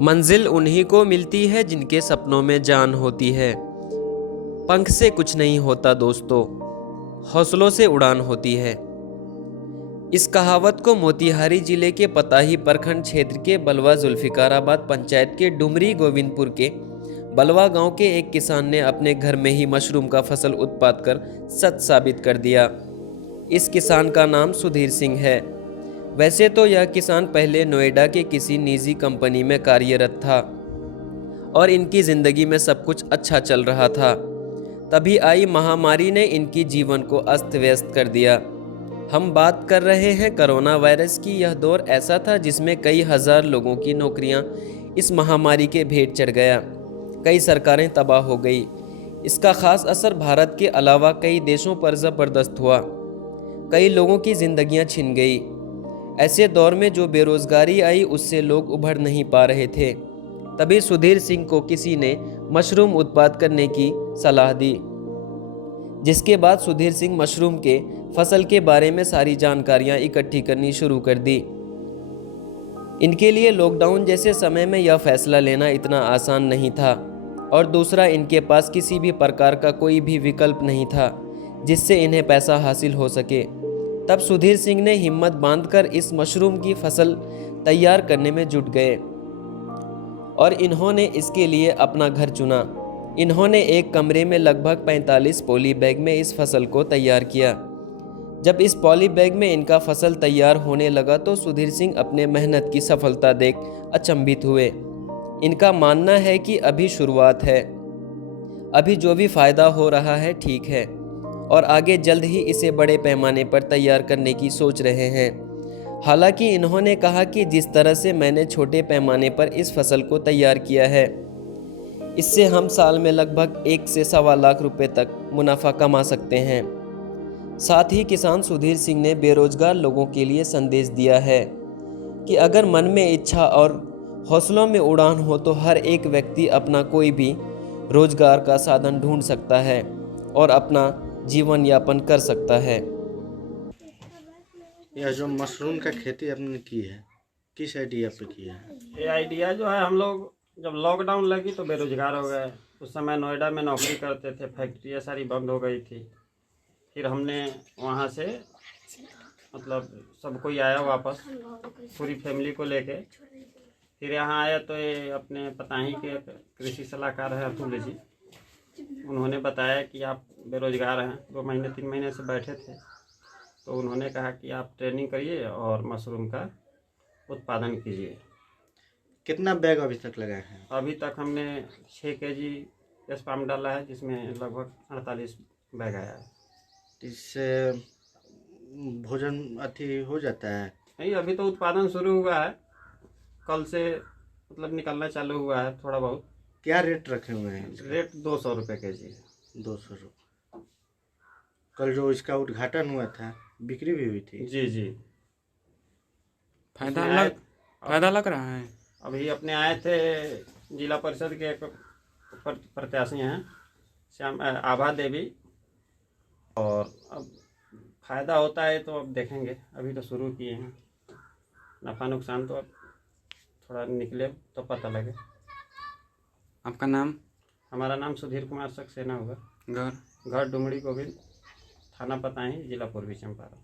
मंजिल उन्हीं को मिलती है जिनके सपनों में जान होती है। पंख से कुछ नहीं होता दोस्तों, हौसलों से उड़ान होती है। इस कहावत को मोतिहारी जिले के पताही प्रखंड क्षेत्र के बलवा जुल्फिकाराबाद पंचायत के डुमरी गोविंदपुर के बलवा गांव के एक किसान ने अपने घर में ही मशरूम का फसल उत्पाद कर सच साबित कर दिया। इस किसान का नाम सुधीर सिंह है। वैसे तो यह किसान पहले नोएडा के किसी निजी कंपनी में कार्यरत था और इनकी ज़िंदगी में सब कुछ अच्छा चल रहा था। तभी आई महामारी ने इनकी जीवन को अस्त व्यस्त कर दिया। हम बात कर रहे हैं कोरोना वायरस की। यह दौर ऐसा था जिसमें कई हजार लोगों की नौकरियां इस महामारी के भेंट चढ़ गया। कई सरकारें तबाह हो गई। इसका खास असर भारत के अलावा कई देशों पर ज़बरदस्त हुआ। कई लोगों की जिंदगियां छिन गई। ऐसे दौर में जो बेरोजगारी आई उससे लोग उभर नहीं पा रहे थे। तभी सुधीर सिंह को किसी ने मशरूम उत्पाद करने की सलाह दी, जिसके बाद सुधीर सिंह मशरूम के फसल के बारे में सारी जानकारियां इकट्ठी करनी शुरू कर दी। इनके लिए लॉकडाउन जैसे समय में यह फैसला लेना इतना आसान नहीं था और दूसरा, इनके पास किसी भी प्रकार का कोई भी विकल्प नहीं था जिससे इन्हें पैसा हासिल हो सके। तब सुधीर सिंह ने हिम्मत बांधकर इस मशरूम की फसल तैयार करने में जुट गए और इन्होंने इसके लिए अपना घर चुना। इन्होंने एक कमरे में लगभग 45 पॉली बैग में इस फसल को तैयार किया। जब इस पॉली बैग में इनका फसल तैयार होने लगा तो सुधीर सिंह अपने मेहनत की सफलता देख अचंभित हुए। इनका मानना है कि अभी शुरुआत है, अभी जो भी फायदा हो रहा है ठीक है और आगे जल्द ही इसे बड़े पैमाने पर तैयार करने की सोच रहे हैं। हालांकि इन्होंने कहा कि जिस तरह से मैंने छोटे पैमाने पर इस फसल को तैयार किया है, इससे हम साल में लगभग 1 से सवा लाख रुपए तक मुनाफा कमा सकते हैं। साथ ही किसान सुधीर सिंह ने बेरोजगार लोगों के लिए संदेश दिया है कि अगर मन में इच्छा और हौसलों में उड़ान हो तो हर एक व्यक्ति अपना कोई भी रोजगार का साधन ढूंढ सकता है और अपना जीवन यापन कर सकता है। यह जो मशरूम का खेती आपने की है, किस आइडिया पे की है? ये आइडिया जो है, हम लोग जब लॉकडाउन लगी तो बेरोजगार हो गए। उस समय नोएडा में नौकरी करते थे, फैक्ट्रियाँ सारी बंद हो गई थी। फिर हमने वहाँ से मतलब सब कोई आया वापस, पूरी फैमिली को लेके। फिर यहाँ आया तो ये अपने पताही के कृषि सलाहकार है अतुल जी, उन्होंने बताया कि आप बेरोजगार हैं, 2 महीने 3 महीने से बैठे थे, तो उन्होंने कहा कि आप ट्रेनिंग करिए और मशरूम का उत्पादन कीजिए। कितना बैग अभी तक लगाए हैं? अभी तक हमने 6 kg स्पाम डाला है, जिसमें लगभग 48 बैग आया है। इससे भोजन हो जाता है? नहीं, अभी तो उत्पादन शुरू हुआ है, कल से मतलब निकलना चालू हुआ है थोड़ा बहुत। क्या रेट रखे हुए हैं? रेट 200 रुपये kg है। 200 रुपये। कल जो इसका उद्घाटन हुआ था, बिक्री भी हुई थी? जी जी। फायदा लग रहा है। अभी अपने आए थे, जिला परिषद के एक प्रत्याशी हैं श्याम आभा देवी, और अब फ़ायदा होता है तो अब देखेंगे। अभी तो शुरू किए हैं, नफ़ा नुकसान तो अब थोड़ा निकले तो पता लगे। आपका नाम? हमारा नाम सुधीर कुमार सक्सेना हुआ। घर? घर डुमरी गोविंद, थाना पताही, जिला पूर्वी चंपारण।